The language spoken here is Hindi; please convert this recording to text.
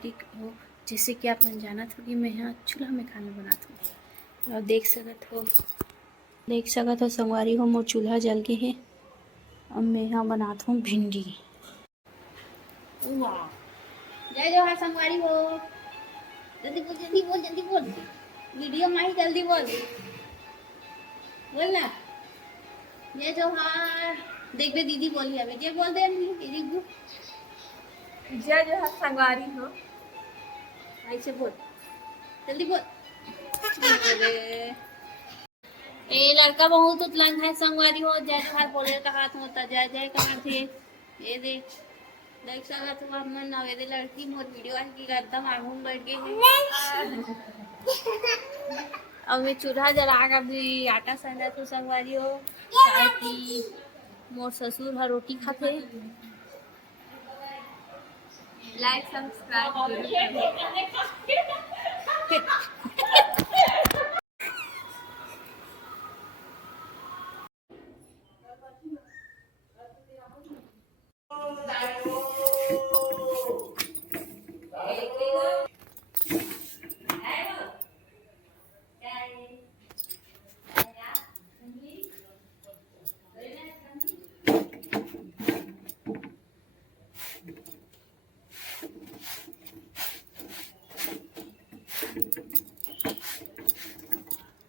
संगवारी हो, जैसे कि आप मन जानत हो कि मैं यहाँ चूल्हा में खाना बनात हूँ। तो आप देख सकत हो संगवारी हो, मोर चूल्हा जल गे हे। अब मैं यहाँ बनात हूँ भिंडी। जय जोहार संगवारी हो, जल्दी बोल जल्दी बोल जल्दी बोल, वीडियो में ही जल्दी बोल बोल ना। जय जोहार, देख बे दीदी बोली अभी, जय बोल दे दीदी को। जय जोहार संगवारी हो, ऐसे बोल जल्दी बोल। अरे ए लड़का बहुत उतलंग है संगवारी हो, जय जोहार बोले का हाथ होता, जय जय कहाँ थे ये देख सकत हो हमन नवेदे लड़की मोर वीडियो आज की एकदम आगू में बैठ गई है। अब मैं चूल्हा जला कर भी आटा सना तो संगवारी हो, ताकि मोर ससुर ह रोटी खाते। लाइक सब्सक्राइब जरूर करना।